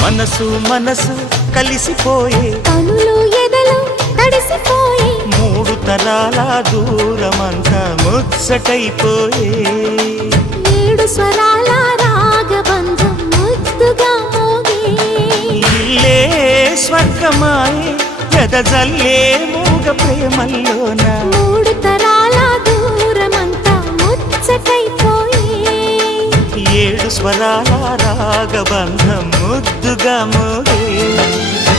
మనసు మనసు కలిసిపోయే కనులు ఎదలు తడిసిపోయే మూడు తరాల దూరమంతా ముచ్చటైపోయే ఏడు స్వరాల రాగబంధం ముద్దుగా మోగే ఇల్లే స్వర్గమాయే ఎదజల్లే మూగ ప్రేమల్లోన మూడు తరాల దూరమంతా ముచ్చటైపోయే ఏడు స్వరాల రాగబంధం ముద్దుగా మోగే